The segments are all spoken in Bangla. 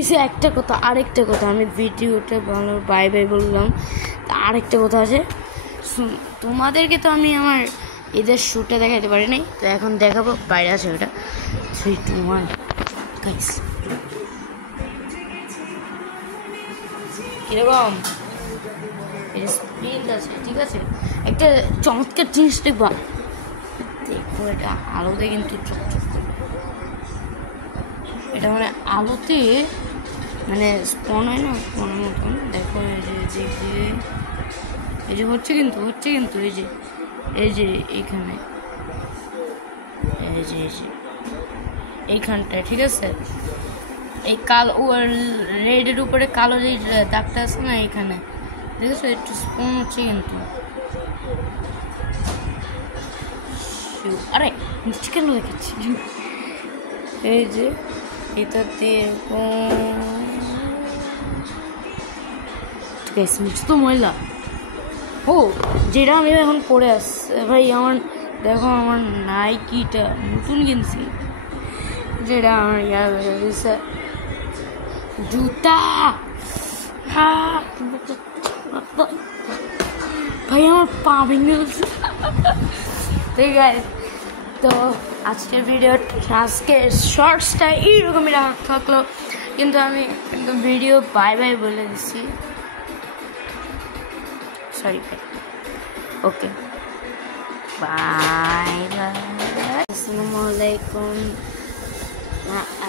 এসে একটা কথা আরেকটা কথা আমি ভিডিওটা ভালো বাই বাই বললাম। আরেকটা কথা আছে, তোমাদেরকে তো আমি আমার এদের শ্যুটটা দেখাতে পারি নাই, তো এখন দেখাবো। বাইরে আছে ওটা 3, 2, 1 গাইস। কিরকম স্পিড আছে, ঠিক আছে। একটা চমৎকার জিনিস দেখবা, দেখো এটা আলোতে কিন্তু চকচক করে। এটা মানে আলোতে মানে স্পন হয় না, স্পনের মতন। দেখো এই যে হচ্ছে কিন্তু এই যে এইখানে এই যে এইখানটায়, ঠিক আছে। এই কালো রেডের উপরে কালো যে দাগটা আছে না, এইখানে দেখেছো একটু স্পন হচ্ছে কিন্তু। আরে কেন দেখেছি এই যে এটাতে তো ময়লা। ও যেটা আমি এখন পরে আসছে ভাই, আমার দেখো আমার নাইকিটা নতুন কিনছি, যেটা আমার জুতা। ভাই আমার পা ভেঙে গেছে। ঠিক আছে, তো আজকের ভিডিও আজকে শর্টসটা এইরকমই থাকলো, কিন্তু আমি একদম ভিডিও বাই বাই বলে দিচ্ছি। সরি ভাই, ওকে বাই বাই। আসসালামু আলাইকুম।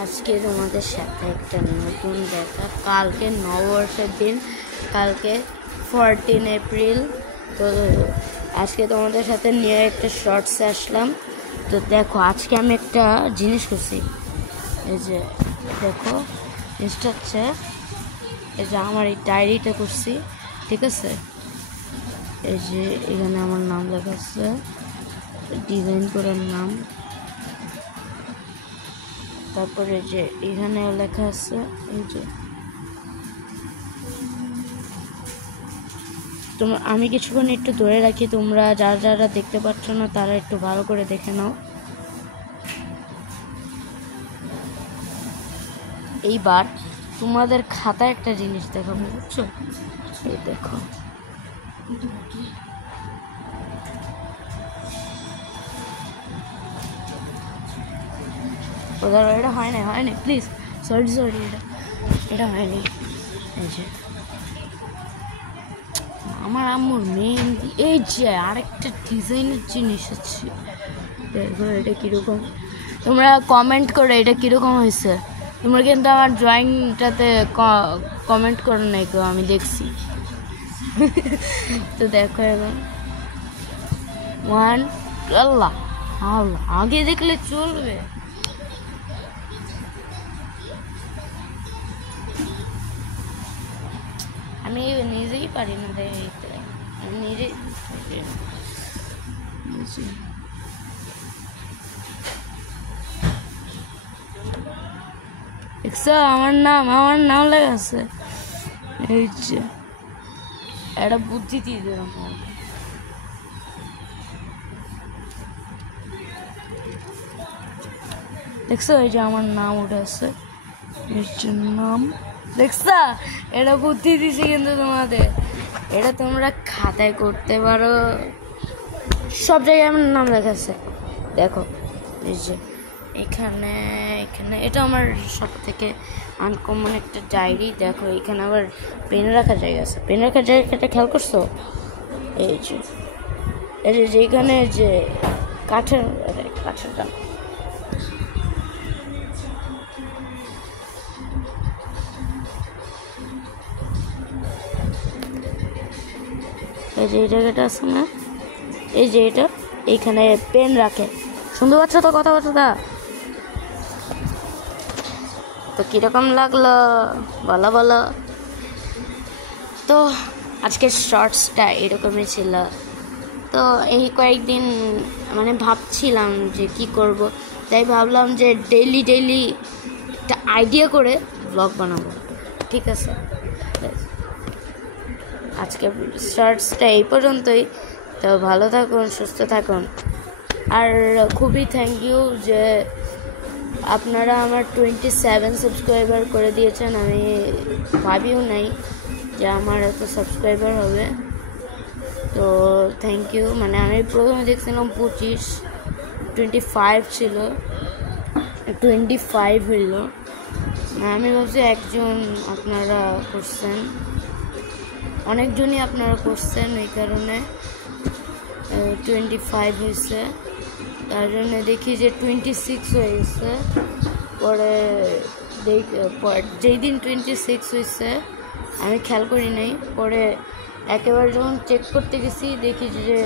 আজকে তোমাদের সাথে একটা নতুন দেখা। কালকে নববর্ষের দিন, কালকে 14 এপ্রিল। তো আজকে তোমাদের সাথে নিয়ে একটা শর্টসে আসলাম। তো দেখো আজকে আমি একটা জিনিস করছি, এই যে দেখো জিনিসটা হচ্ছে এই যে আমার এই ডায়েরিটা করছি, ঠিক আছে। এই যে এখানে আমার নাম লেখা আছে, ডিজাইন করার নাম। তারপরে যে এখানে লেখা আছে এই যে তোমরা, আমি কিছুক্ষণ একটু ধরে রাখি, তোমরা যারা দেখতে পাচ্ছ না তারা একটু ভালো করে দেখে নাও। এইবার তোমাদের খাতায় একটা জিনিস দেখাবো, বুঝছো? এই দেখো, এটা হয়নি প্লিজ, সরি এটা হয়নি। এই যে আমার আম্মুর মেহেন্দি। এই যে আরেকটা ডিজাইনের জিনিস আছে, দেখো এটা কীরকম। তোমরা কমেন্ট করো এটা কীরকম হয়েছে। তোমরা কিন্তু আমার ড্রয়িংটাতে কমেন্ট করো নাই কেউ, আমি দেখছি। তো দেখো এখন আল্লাহ আগে দেখলে চলবে। আমি নিজেই পারি না দেখতে, আমি নিজেই আমার নাম লেগে আছে। এই যে একটা বুদ্ধি দিয়ে দিলাম, দেখছো এই যে আমার নাম উঠে আছে, নাম দেখছা। এটা বুদ্ধি দিছি কিন্তু তোমাদের, এটা তোমরা খাতায় করতে পারো, সব জায়গায় আমার নাম লেখা আছে। দেখো এই যে এখানে এটা আমার সব থেকে আনকমন একটা ডায়েরি। দেখো এখানে আবার পেন রাখার জায়গা আছে, পেন রাখার জায়গাটা খেয়াল করছো? এই যে যেখানে যে কাঠের দাম, এই যে এই জায়গাটা আছে না, এই যে এটা এইখানে পেন রাখে। শুনতে পাচ্ছ তো কথাবার্তা? তো কীরকম লাগলো বলো। তো আজকের শর্টসটা এরকমই ছিল। তো এই কয়েকদিন মানে ভাবছিলাম যে কি করব, তাই ভাবলাম যে ডেইলি একটা আইডিয়া করে ব্লগ বানাবো, ঠিক আছে। আজকে শর্টসটা এই পর্যন্তই। তো ভালো থাকুন, সুস্থ থাকুন, আর খুবই থ্যাংক ইউ যে আপনারা আমার 27 সাবস্ক্রাইবার করে দিয়েছেন। আমি ভাবিও নাই যে আমার এত সাবস্ক্রাইবার হবে, তো থ্যাংক ইউ। মানে আমি প্রথমে দেখছিলাম 25 ছিল, 25 হইল। আমি ভাবছি একজন আপনারা করছেন, অনেকজনই আপনারা করছেন, এই কারণে 25 হয়েছে। তার জন্য দেখি যে 26 হয়ে গেছে। পরে যেই দিন 26 হয়েছে আমি খেয়াল করি নাই, পরে একেবারে যখন চেক করতে গেছি দেখি যে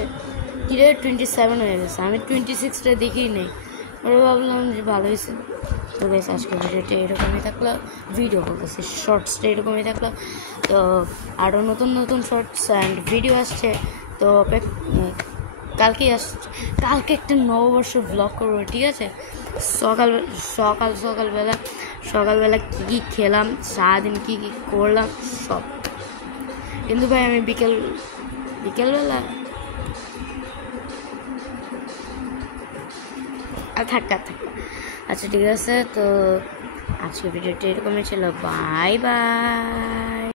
কিরে 27 হয়ে গেছে, আমি 26টা দেখেই নেই। পরে ভাবলাম যে ভালো হয়েছে। তো বেশ আজকে ভিডিওটা এরকমই থাকলো, ভিডিও বলতেছি শর্টসটা এরকমই থাকলো। তো আরও নতুন নতুন শর্টস অ্যান্ড ভিডিও আসছে, তো কালকে একটা নববর্ষ ব্লগ করবো, ঠিক আছে? সকালবেলা কী খেলাম, সারাদিন কী করলাম সব। কিন্তু ভাই আমি বিকেলবেলা থাক। আচ্ছা ঠিক আছে, তো আজকে ভিডিওটা এরকমই ছিল। Bye bye.